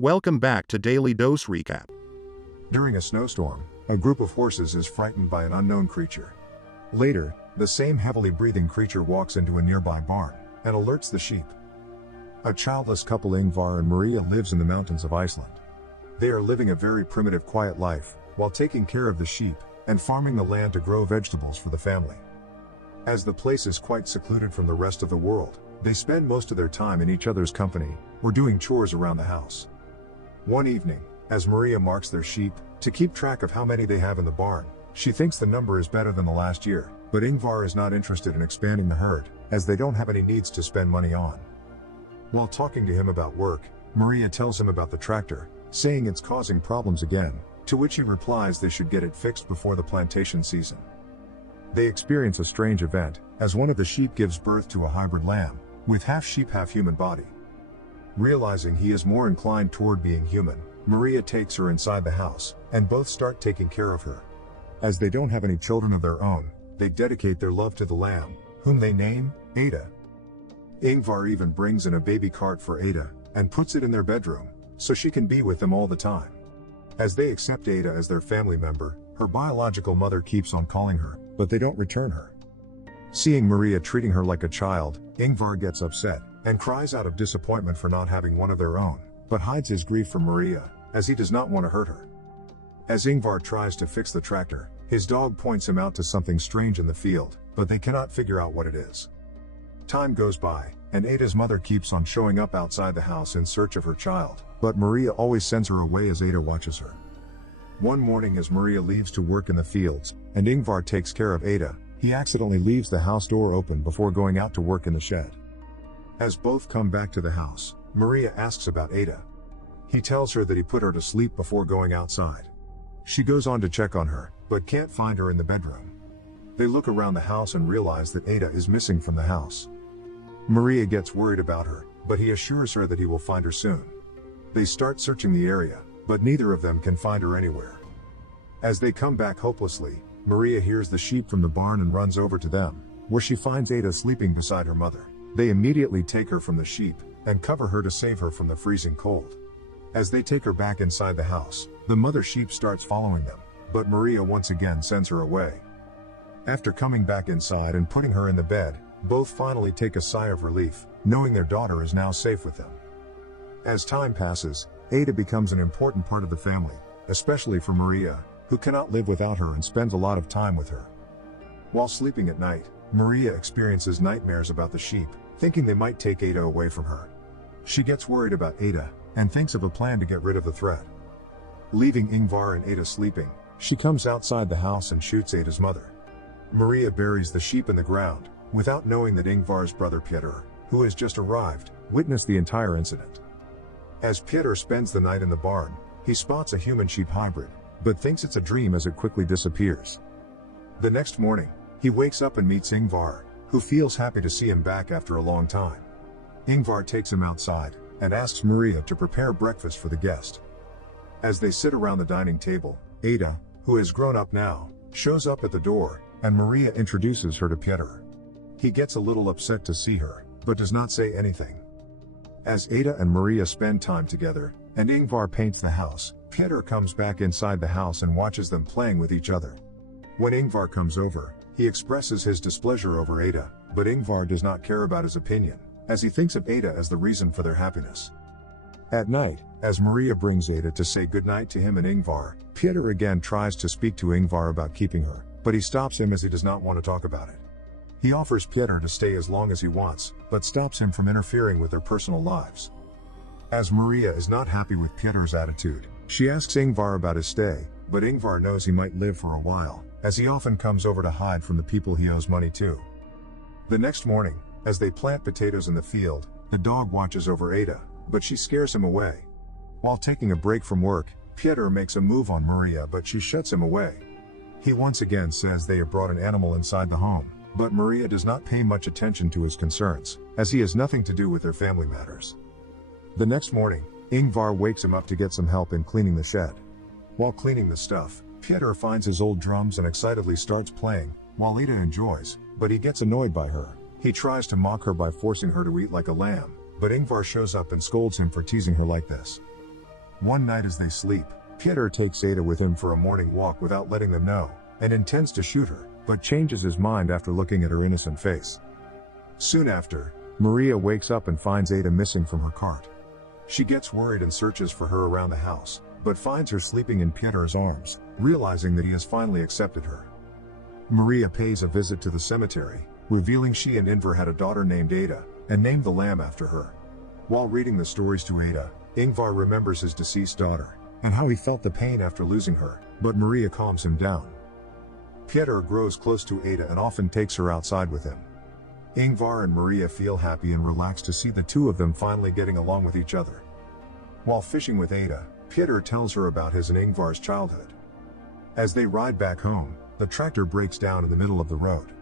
welcome back to Daily Dose Recap. During a snowstorm, a group of horses is frightened by an unknown creature. Later, the same heavily breathing creature walks into a nearby barn and alerts the sheep. A childless couple, Ingvar and Maria, lives in the mountains of Iceland. They are living a very primitive, quiet life while taking care of the sheep and farming the land to grow vegetables for the family. As the place is quite secluded from the rest of the world, they spend most of their time in each other's company or doing chores around the house. One evening, as Maria marks their sheep to keep track of how many they have in the barn, she thinks the number is better than the last year, but Ingvar is not interested in expanding the herd, as they don't have any needs to spend money on. While talking to him about work, Maria tells him about the tractor, saying it's causing problems again, to which he replies they should get it fixed before the plantation season. They experience a strange event, as one of the sheep gives birth to a hybrid lamb, with half sheep half human body. Realizing he is more inclined toward being human, Maria takes her inside the house, and both start taking care of her. As they don't have any children of their own, they dedicate their love to the lamb, whom they name Ada. Ingvar even brings in a baby cart for Ada, and puts it in their bedroom, so she can be with them all the time. As they accept Ada as their family member, her biological mother keeps on calling her, but they don't return her. Seeing Maria treating her like a child, Ingvar gets upset, and cries out of disappointment for not having one of their own, but hides his grief from Maria, as he does not want to hurt her. As Ingvar tries to fix the tractor, his dog points him out to something strange in the field, but they cannot figure out what it is. Time goes by, and Ada's mother keeps on showing up outside the house in search of her child, but Maria always sends her away as Ada watches her. One morning, as Maria leaves to work in the fields, and Ingvar takes care of Ada, he accidentally leaves the house door open before going out to work in the shed. As both come back to the house, Maria asks about Ada. He tells her that he put her to sleep before going outside. She goes on to check on her, but can't find her in the bedroom. They look around the house and realize that Ada is missing from the house. Maria gets worried about her, but he assures her that he will find her soon. They start searching the area, but neither of them can find her anywhere. As they come back hopelessly, Maria hears the sheep from the barn and runs over to them, where she finds Ada sleeping beside her mother. They immediately take her from the sheep, and cover her to save her from the freezing cold. As they take her back inside the house, the mother sheep starts following them, but Maria once again sends her away. After coming back inside and putting her in the bed, both finally take a sigh of relief, knowing their daughter is now safe with them. As time passes, Ada becomes an important part of the family, especially for Maria, who cannot live without her and spends a lot of time with her. While sleeping at night, Maria experiences nightmares about the sheep, thinking they might take Ada away from her. She gets worried about Ada, and thinks of a plan to get rid of the threat. Leaving Ingvar and Ada sleeping, she comes outside the house and shoots Ada's mother. Maria buries the sheep in the ground, without knowing that Ingvar's brother Peter, who has just arrived, witnessed the entire incident. As Peter spends the night in the barn, he spots a human-sheep hybrid, but thinks it's a dream as it quickly disappears. The next morning, he wakes up and meets Ingvar, who feels happy to see him back after a long time. Ingvar takes him outside, and asks Maria to prepare breakfast for the guest. As they sit around the dining table, Ada, who has grown up now, shows up at the door, and Maria introduces her to Peter. He gets a little upset to see her, but does not say anything. As Ada and Maria spend time together, and Ingvar paints the house, Peter comes back inside the house and watches them playing with each other. When Ingvar comes over, he expresses his displeasure over Ada, but Ingvar does not care about his opinion, as he thinks of Ada as the reason for their happiness. At night, as Maria brings Ada to say goodnight to him and Ingvar, Peter again tries to speak to Ingvar about keeping her, but he stops him as he does not want to talk about it. He offers Peter to stay as long as he wants, but stops him from interfering with their personal lives. As Maria is not happy with Peter's attitude, she asks Ingvar about his stay, but Ingvar knows he might live for a while, as he often comes over to hide from the people he owes money to. The next morning, as they plant potatoes in the field, the dog watches over Ada, but she scares him away. While taking a break from work, Peter makes a move on Maria, but she shuts him away. He once again says they have brought an animal inside the home, but Maria does not pay much attention to his concerns, as he has nothing to do with their family matters. The next morning, Ingvar wakes him up to get some help in cleaning the shed. While cleaning the stuff, Peter finds his old drums and excitedly starts playing, while Ada enjoys, but he gets annoyed by her. He tries to mock her by forcing her to eat like a lamb, but Ingvar shows up and scolds him for teasing her like this. One night as they sleep, Peter takes Ada with him for a morning walk without letting them know, and intends to shoot her, but changes his mind after looking at her innocent face. Soon after, Maria wakes up and finds Ada missing from her cart. She gets worried and searches for her around the house, but finds her sleeping in Peter's arms, realizing that he has finally accepted her. Maria pays a visit to the cemetery, revealing she and Ingvar had a daughter named Ada, and named the lamb after her. While reading the stories to Ada, Ingvar remembers his deceased daughter, and how he felt the pain after losing her, but Maria calms him down. Peter grows close to Ada and often takes her outside with him. Ingvar and Maria feel happy and relaxed to see the two of them finally getting along with each other. While fishing with Ada, Peter tells her about his and Ingvar's childhood. As they ride back home, the tractor breaks down in the middle of the road.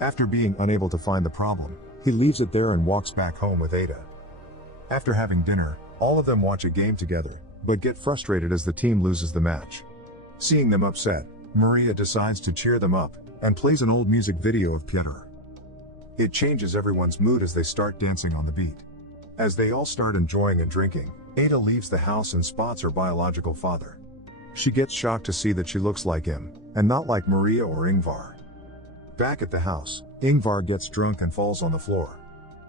After being unable to find the problem, he leaves it there and walks back home with Ada. After having dinner, all of them watch a game together, but get frustrated as the team loses the match. Seeing them upset, Maria decides to cheer them up, and plays an old music video of Peter. It changes everyone's mood as they start dancing on the beat. As they all start enjoying and drinking, Ada leaves the house and spots her biological father. She gets shocked to see that she looks like him, and not like Maria or Ingvar. Back at the house, Ingvar gets drunk and falls on the floor.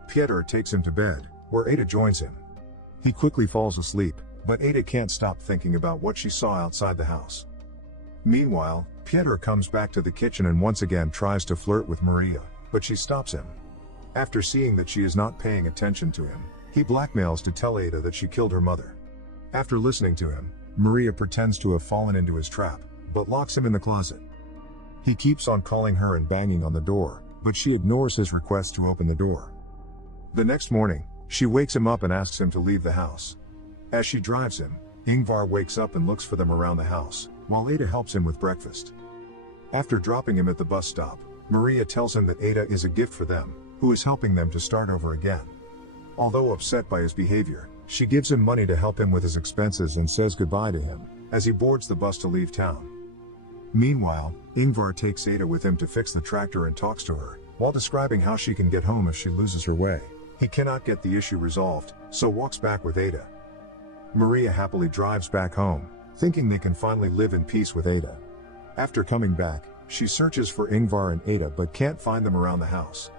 Peter takes him to bed, where Ada joins him. He quickly falls asleep, but Ada can't stop thinking about what she saw outside the house. Meanwhile, Peter comes back to the kitchen and once again tries to flirt with Maria, but she stops him. After seeing that she is not paying attention to him, he blackmails to tell Ada that she killed her mother. After listening to him, Maria pretends to have fallen into his trap, but locks him in the closet. He keeps on calling her and banging on the door, but she ignores his request to open the door. The next morning, she wakes him up and asks him to leave the house. As she drives him, Ingvar wakes up and looks for them around the house, while Ada helps him with breakfast. After dropping him at the bus stop, Maria tells him that Ada is a gift for them, who is helping them to start over again. Although upset by his behavior, she gives him money to help him with his expenses and says goodbye to him, as he boards the bus to leave town. Meanwhile, Ingvar takes Ada with him to fix the tractor and talks to her, while describing how she can get home if she loses her way. He cannot get the issue resolved, so walks back with Ada. Maria happily drives back home, thinking they can finally live in peace with Ada. After coming back, she searches for Ingvar and Ada but can't find them around the house.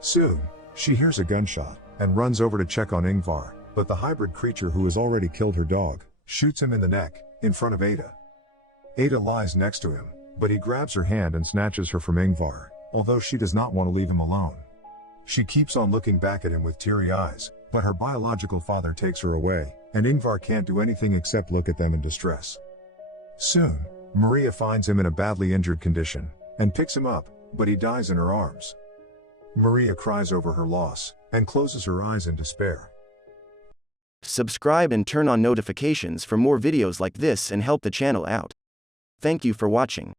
Soon, she hears a gunshot, and runs over to check on Ingvar, but the hybrid creature who has already killed her dog, shoots him in the neck, in front of Ada. Ada lies next to him, but he grabs her hand and snatches her from Ingvar, although she does not want to leave him alone. She keeps on looking back at him with teary eyes, but her biological father takes her away, and Ingvar can't do anything except look at them in distress. Soon, Maria finds him in a badly injured condition, and picks him up, but he dies in her arms. Maria cries over her loss, and closes her eyes in despair. Subscribe and turn on notifications for more videos like this and help the channel out. Thank you for watching.